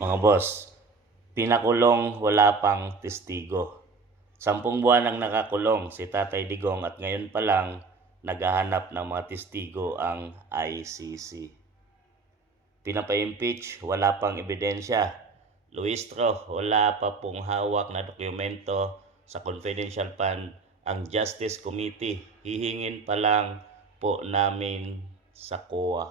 Mga boss, pinakulong wala pang testigo. 10 buwan ang nakakulong si Tatay Digong at ngayon pa lang naghahanap ng mga testigo ang ICC. Pinapa-impeach, wala pang ebidensya. Luistro, wala pa pong hawak na dokumento sa confidential fund ang Justice Committee. Hihingin pa lang po namin sa COA.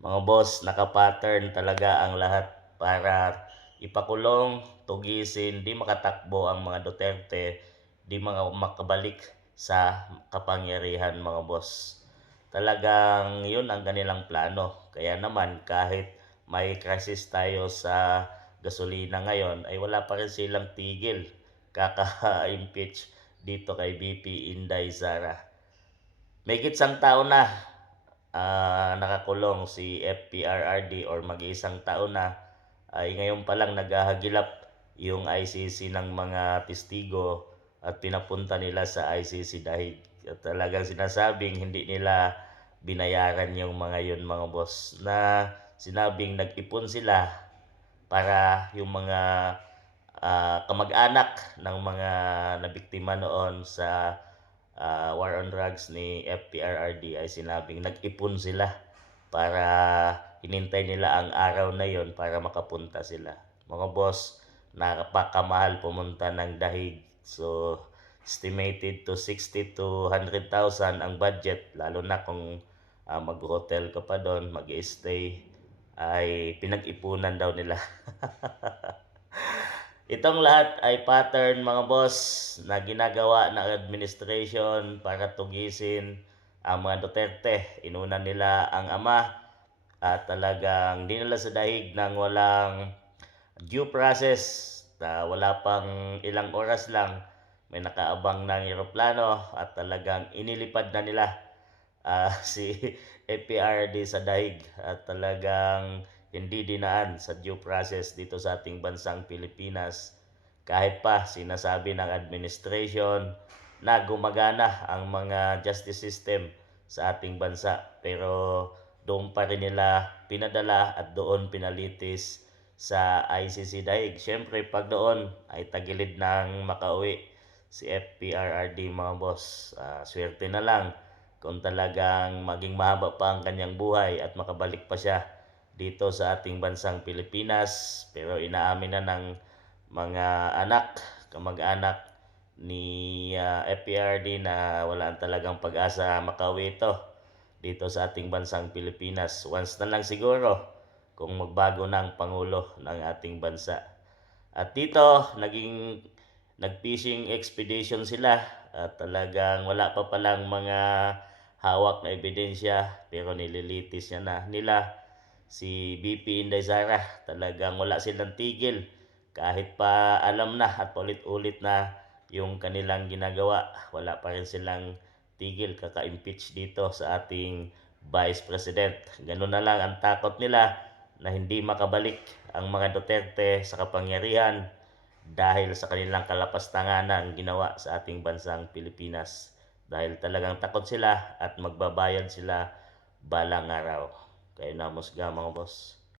Mga boss, nakapattern talaga ang lahat para ipakulong, tugisin, di makatakbo ang mga Duterte, di mga makabalik sa kapangyarihan mga boss. Talagang yun ang kanilang plano. Kaya naman kahit may crisis tayo sa gasolina ngayon ay wala pa rin silang tigil kaka-impeach dito kay VP Inday Sara. May isang taon na nakakulong si FPRRD or mag-iisang taon na ay ngayon pa lang naghahagilap yung ICC ng mga testigo at pinapunta nila sa ICC dahil talagang sinasabing hindi nila binayaran yung mga yun mga boss, na sinabing nag-ipon sila para yung mga kamag-anak ng mga nabiktima noon sa war on drugs ni FPRRD ay sinabing nag-ipon sila para hinintay nila ang araw na yon para makapunta sila. Mga boss, napakamahal pumunta ng dahig. So, estimated to 60 to 100,000 ang budget, lalo na kung mag-hotel ka pa doon, mag-stay, ay pinag-ipunan daw nila. Itong lahat ay pattern mga boss na ginagawa ng administration para tugisin ang mga Duterte. Inuna nila ang ama at talagang dinala sa dahig ng walang due process. Wala pang ilang oras lang may nakaabang ng eroplano at talagang inilipad na nila si APRD sa dahig at talagang hindi dinaan sa due process dito sa ating bansang Pilipinas. Kahit pa sinasabi ng administration na gumagana ang mga justice system sa ating bansa, pero doon pa rin nila pinadala at doon pinalitis sa ICC dahig. Siyempre pag doon ay tagilid ng makauwi si FPRRD mga boss. Swerte na lang kung talagang maging mahaba pa ang kanyang buhay at makabalik pa siya dito sa ating bansang Pilipinas. Pero inaamin na ng mga anak, kamag-anak ni FPRD na wala talagang pag-asa makauwi ito dito sa ating bansang Pilipinas. Once na lang siguro kung magbago na ang Pangulo ng ating bansa. At dito, nag-fishing expedition sila at talagang wala pa palang mga hawak na ebidensya pero nililitis niya na nila si BP Inday Sara. Talagang wala silang tigil kahit pa alam na at ulit-ulit na yung kanilang ginagawa. Wala pa rin silang tigil kaka-impeach dito sa ating Vice President. Ganun na lang ang takot nila na hindi makabalik ang mga Duterte sa kapangyarihan dahil sa kanilang kalapastanganan ginawa sa ating bansang Pilipinas. Dahil talagang takot sila at magbabayad sila balang araw. Kaya namusga mga boss.